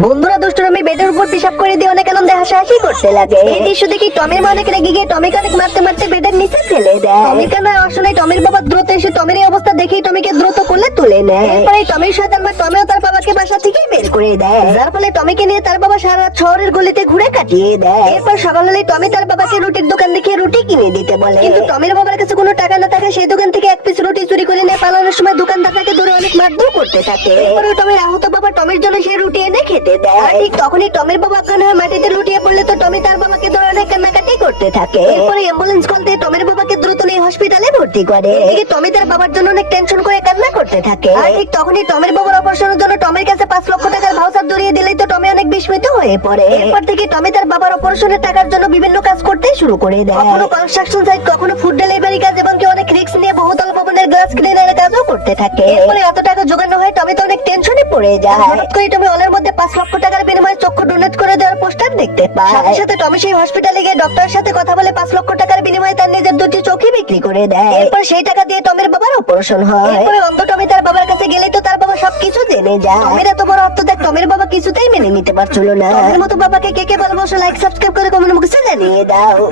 বন্ধুরা দুষ্টুর আমি বেডের উপর পিসাব করে দিয়ে অনেক আনন্দে হাসাহাসি করতে লাগে। এই দৃশ্য দেখি টমির মা অনেক রেগে গিয়ে টমিকে অনেক মারতে মারতে বেডের নিচে ফেলে দেয়। টমির কান্না আসলে টমির বাবা দ্রুত এসে টমির এই অবস্থা দেখেই টমিকে দ্রুত করলে তুলে নেয়। এরপরে টমির আমার টমিও তার বাবাকে বাসা থেকে বের করে দেয়। যার ফলে টমিকে নিয়ে তার বাবা সারা শহরের গলিতে ঘুরে কাটিয়ে দেয়। এরপর সকাল হলে টমি তার বাবাকে রুটির দোকান দেখিয়ে রুটি কিনে দিতে বলে। কিন্তু টমির বাবার কাছে কোনো টাকা না থাকে সেই দোকান থেকে এক পিস রুটি চুরি করে নিয়ে পালানোর সময় দোকানদারটাকে ধরে অনেক মারধর করতে থাকে। এরপরে টমির আহত বাবা টমির জন্য সেই রুটি এনে খেতে দেয়। ঠিক তখনই টমির বাবা অজ্ঞান মাটিতে তো টমি তার বাবাকে ধরে অনেক কান্নাকাটি করতে থাকে। এরপরে অ্যাম্বুলেন্স কল দিয়ে টমির বাবাকে দ্রুত নিয়ে হসপিটালে ভর্তি করে। এদিকে টমি তার বাবার জন্য অনেক টেনশন করে কান্না করতে থাকে। আর ঠিক তখনই টমির বাবার অপারেশনের জন্য টমির কাছে পাঁচ লক্ষ টাকার ভাউচার ধরিয়ে দিলেই তো টমি অনেক বিস্মিত হয়ে পড়ে। এরপর থেকে টমি তার বাবার অপারেশনের টাকার জন্য বিভিন্ন কাজ করতে শুরু করে দেয়। কখনো কনস্ট্রাকশন সাইট কখনো ফুড ডেলিভারি কাজ এবং কি অনেক রিস্ক নিয়ে বহুতল ভবনের গ্লাস ক্লিনারের কাজও করতে থাকে। এরপরে এত টাকা জোগানো হয় টমি তো অনেক টেনশনে পড়ে যায়। করে অলের মধ্যে পাঁচ লক্ষ টাকার বিনিময়ে চক্ষু ডোনেট করে দেওয়ার পোস্টার দেখতে পায়। সাথে সাথে টমি সেই হসপিটালে গিয়ে ডক্টরের সাথে কথা বলে পাঁচ লক্ষ টাকার বিনিময়ে তার নিজের দুটি চোখই বিক্রি করে দেয়। এরপর সেই টাকা দিয়ে টমির বাবার অপারেশন হয়। এরপরে অন্ধ টমি তার বাবার কাছে গেলে তো তার বাবা সবকিছু জেনে যায়। টমির এত বড় আত্মত্যাগ টমির বাবা কিছুতেই মেনে নিতে পারছিল না। টমির মতো বাবাকে কে কে ভালোবাসো লাইক সাবস্ক্রাইব করে কমেন্ট বক্সে জানিয়ে দাও।